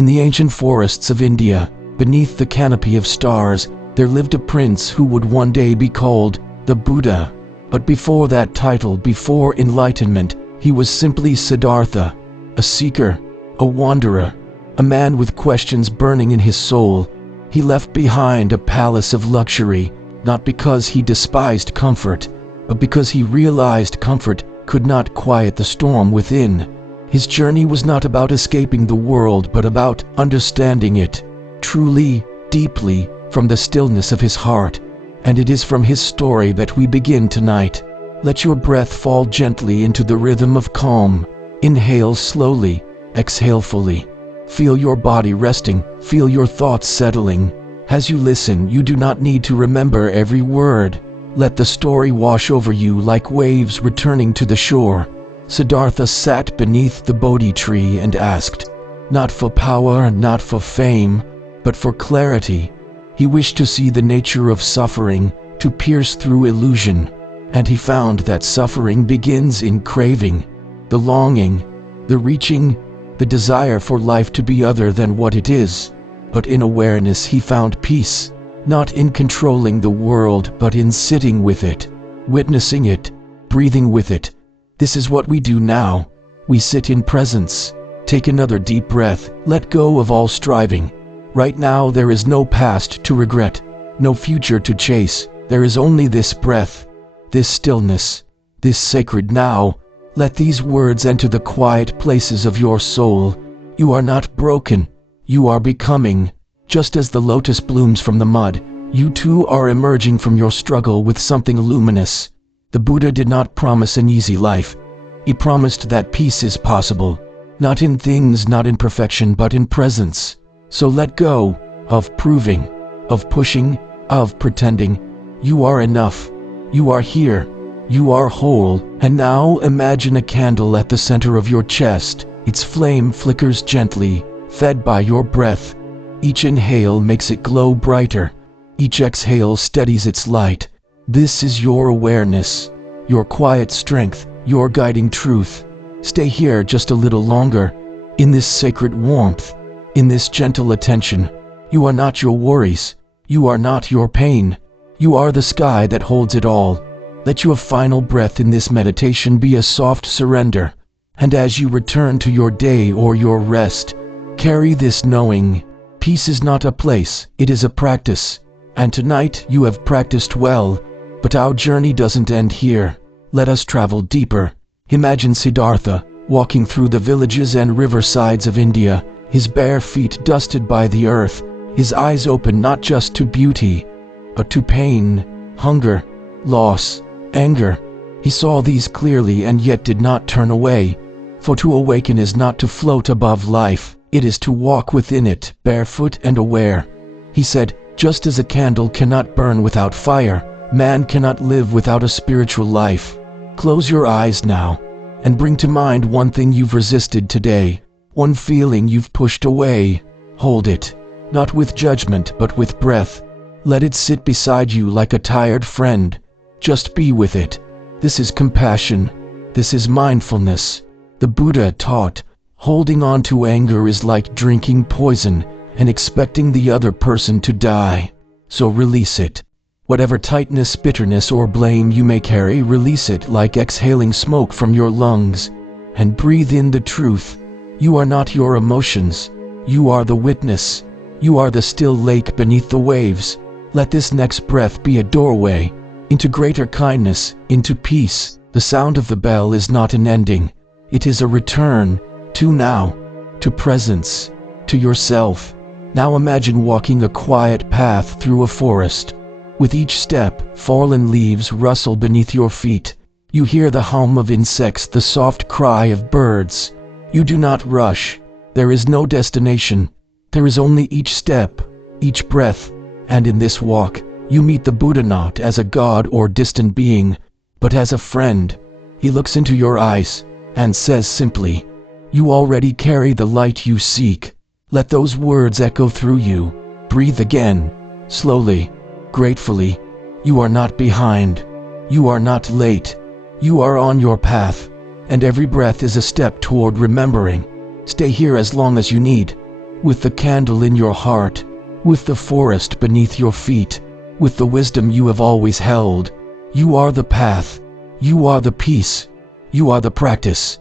In the ancient forests of India, beneath the canopy of stars, there lived a prince who would one day be called the Buddha. But before that title, before enlightenment, he was simply Siddhartha, a seeker, a wanderer, a man with questions burning in his soul. He left behind a palace of luxury, not because he despised comfort, but because he realized comfort could not quiet the storm within. His journey was not about escaping the world, but about understanding it, truly, deeply, from the stillness of his heart. And it is from his story that we begin tonight. Let your breath fall gently into the rhythm of calm. Inhale slowly, exhale fully. Feel your body resting, feel your thoughts settling. As you listen, you do not need to remember every word. Let the story wash over you like waves returning to the shore. Siddhartha sat beneath the Bodhi tree and asked, not for power, not for fame, but for clarity. He wished to see the nature of suffering, to pierce through illusion. And he found that suffering begins in craving, the longing, the reaching, the desire for life to be other than what it is. But in awareness he found peace, not in controlling the world, but in sitting with it, witnessing it, breathing with it. This is what we do now. We sit in presence. Take another deep breath, let go of all striving. Right now there is no past to regret, no future to chase. There is only this breath, this stillness, this sacred now. Let these words enter the quiet places of your soul. You are not broken, you are becoming. Just as the lotus blooms from the mud, you too are emerging from your struggle with something luminous. The Buddha did not promise an easy life. He promised that peace is possible, not in things, not in perfection, but in presence. So let go of proving, of pushing, of pretending. You are enough. You are here. You are whole. And now imagine a candle at the center of your chest. Its flame flickers gently, fed by your breath. Each inhale makes it glow brighter. Each exhale steadies its light. This is your awareness, your quiet strength, your guiding truth. Stay here just a little longer, in this sacred warmth, in this gentle attention. You are not your worries. You are not your pain. You are the sky that holds it all. Let your final breath in this meditation be a soft surrender. And as you return to your day or your rest, carry this knowing. Peace is not a place, it is a practice. And tonight you have practiced well. But our journey doesn't end here. Let us travel deeper. Imagine Siddhartha walking through the villages and riversides of India, his bare feet dusted by the earth, his eyes open not just to beauty, but to pain, hunger, loss, anger. He saw these clearly and yet did not turn away. For to awaken is not to float above life, it is to walk within it, barefoot and aware. He said, just as a candle cannot burn without fire, man cannot live without a spiritual life. Close your eyes now, and bring to mind one thing you've resisted today, one feeling you've pushed away. Hold it, not with judgment but with breath. Let it sit beside you like a tired friend. Just be with it. This is compassion. This is mindfulness. The Buddha taught, holding on to anger is like drinking poison and expecting the other person to die. So release it. Whatever tightness, bitterness, or blame you may carry, release it like exhaling smoke from your lungs, and breathe in the truth. You are not your emotions. You are the witness. You are the still lake beneath the waves. Let this next breath be a doorway into greater kindness, into peace. The sound of the bell is not an ending. It is a return to now, to presence, to yourself. Now imagine walking a quiet path through a forest. With each step, fallen leaves rustle beneath your feet. You hear the hum of insects, the soft cry of birds. You do not rush. There is no destination. There is only each step, each breath. And in this walk, you meet the Buddha not as a god or distant being, but as a friend. He looks into your eyes and says simply, "You already carry the light you seek." Let those words echo through you. Breathe again, slowly, gratefully. You are not behind. You are not late. You are on your path, and every breath is a step toward remembering. Stay here as long as you need. with the candle in your heart, with the forest beneath your feet, with the wisdom you have always held. You are the path, you are the peace, you are the practice,